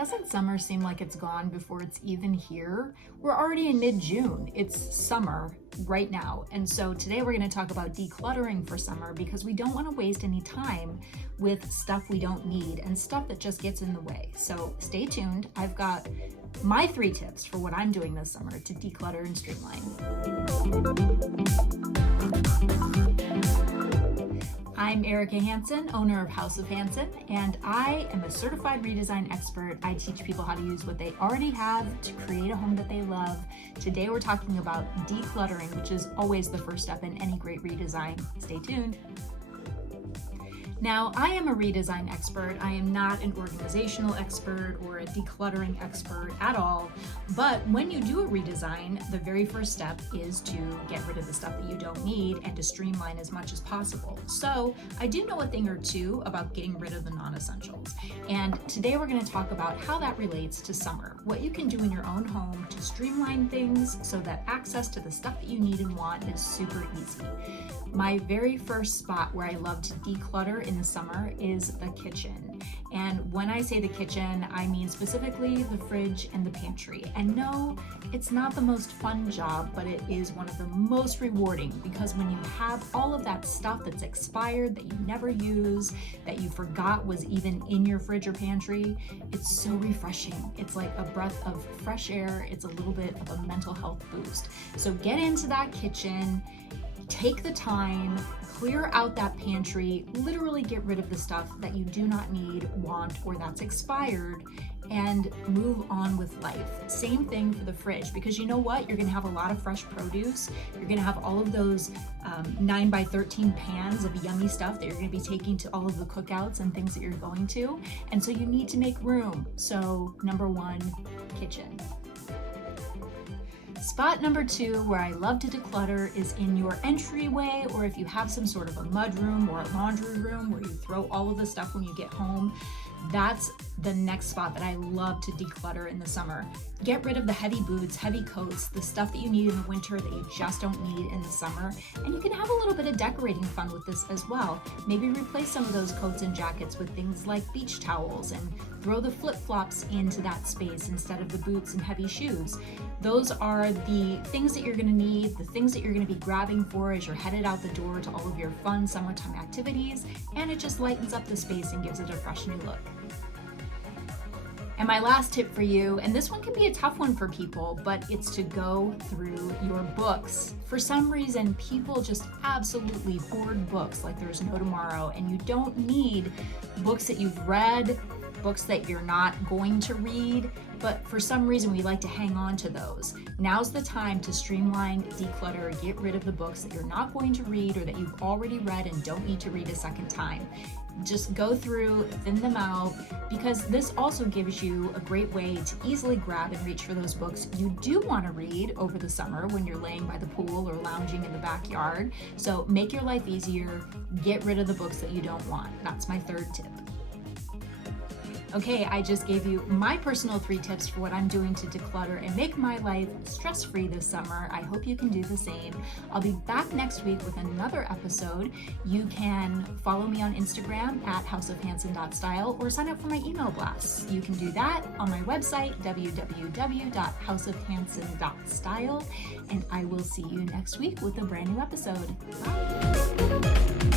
Doesn't summer seem like it's gone before it's even here? We're already in mid-June. It's summer right now. And so today we're going to talk about decluttering for summer because we don't want to waste any time with stuff we don't need and stuff that just gets in the way. So stay tuned. I've got my 3 tips for what I'm doing this summer to declutter and streamline. I'm Erica Hansen, owner of House of Hansen, and I am a certified redesign expert. I teach people how to use what they already have to create a home that they love. Today we're talking about decluttering, which is always the first step in any great redesign. Stay tuned. Now, I am a redesign expert. I am not an organizational expert or a decluttering expert at all. But when you do a redesign, the very first step is to get rid of the stuff that you don't need and to streamline as much as possible. So I do know a thing or two about getting rid of the non-essentials. And today we're going to talk about how that relates to summer, what you can do in your own home to streamline things so that access to the stuff that you need and want is super easy. My very first spot where I love to declutter in the summer is the kitchen. And when I say the kitchen, I mean specifically the fridge and the pantry. And no, it's not the most fun job, but it is one of the most rewarding because when you have all of that stuff that's expired, that you never use, that you forgot was even in your fridge or pantry, it's so refreshing. It's like a breath of fresh air. It's a little bit of a mental health boost. So get into that kitchen. Take the time, clear out that pantry, literally get rid of the stuff that you do not need, want, or that's expired, and move on with life. Same thing for the fridge, because you know what? You're gonna have a lot of fresh produce. You're gonna have all of those 9 by 13 pans of yummy stuff that you're gonna be taking to all of the cookouts and things that you're going to. And so you need to make room. So number 1, kitchen. Spot number 2, where I love to declutter, is in your entryway, or if you have some sort of a mud room or a laundry room where you throw all of the stuff when you get home. That's the next spot that I love to declutter in the summer. Get rid of the heavy boots, heavy coats, the stuff that you need in the winter that you just don't need in the summer. And you can have a little bit of decorating fun with this as well. Maybe replace some of those coats and jackets with things like beach towels and throw the flip-flops into that space instead of the boots and heavy shoes. Those are the things that you're gonna need, the things that you're gonna be grabbing for as you're headed out the door to all of your fun summertime activities, and it just lightens up the space and gives it a fresh new look. And my last tip for you, and this one can be a tough one for people, but it's to go through your books. For some reason, people just absolutely hoard books like there's no tomorrow, and you don't need books that you've read, books that you're not going to read, but for some reason we like to hang on to those. Now's the time to streamline, declutter, get rid of the books that you're not going to read or that you've already read and don't need to read a second time. Just go through, thin them out, because this also gives you a great way to easily grab and reach for those books you do want to read over the summer when you're laying by the pool or lounging in the backyard. So make your life easier, get rid of the books that you don't want. That's my 3rd tip. Okay, I just gave you my personal 3 tips for what I'm doing to declutter and make my life stress-free this summer. I hope you can do the same. I'll be back next week with another episode. You can follow me on Instagram at houseofhansen.style or sign up for my email blasts. You can do that on my website, www.houseofhansen.style, and I will see you next week with a brand new episode. Bye.